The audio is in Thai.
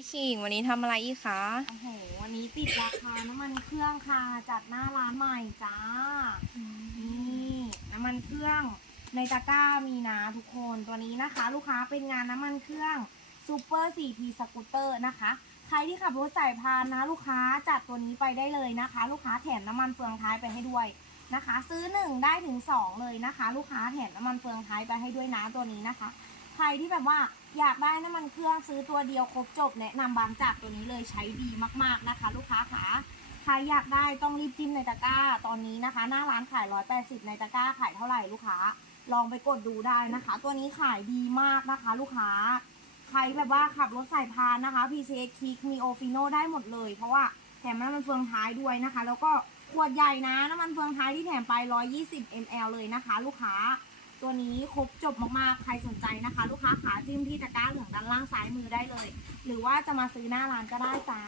พี่ขิงวันนี้ทำอะไรอีกคะโอ้โห วันนี้ติดราคาน้ำมันเครื่องค่ะจัดหน้าร้านใหม่จ้า นี่น้ำมันเครื่องในตะกร้ามีนะทุกคนตัวนี้นะคะ ลูกค้าเป็นงานน้ำมันเครื่องซูเปอร์ 4T สกูตเตอร์นะคะ ใครที่ขับรถสายพานนะลูกค้าจัดตัวนี้ไปได้เลยนะคะ ลูกค้าแถมน้ำมันเฟืองท้ายไปให้ด้วยนะคะ ซื้อ 1 ได้ถึง 2 เลยนะคะ ลูกค้าแถมน้ำมันเฟืองท้ายไปให้ด้วยนะตัวนี้นะคะ รที่แบบว่าอยากได้น้ำมันเครื่องซื้อตัวเดียวครบจบแนะนำบางจากตัวนี้เลยใช้ดีมากๆนะคะ ลูกค้าขาใครอยากได้ต้องรีบจิ้มในตะกร้าตอนนี้นะคะ หน้าร้านขาย 180 ในตะกร้าขายเท่าไหร่ลูกค้า ลองไปกดดูได้นะคะ ตัวนี้ขายดีมากนะคะ ลูกค้า ใครแบบว่าขับรถสายพานนะคะ PCX Kick มีโอฟิโนได้หมดเลย เพราะว่าแถมน้ำมันเฟืองท้ายด้วยนะคะ แล้วก็ขวดใหญ่นะน้ำมันเฟืองท้ายที่แถมไป 120 ml เลยนะคะ ลูกค้า ตัวนี้ครบจบมากๆ ใครสนใจนะคะ ลูกค้าขาจิ้มที่ตะกร้าเหลืองด้านล่างซ้ายมือได้เลย หรือว่าจะมาซื้อหน้าร้านก็ได้จ้า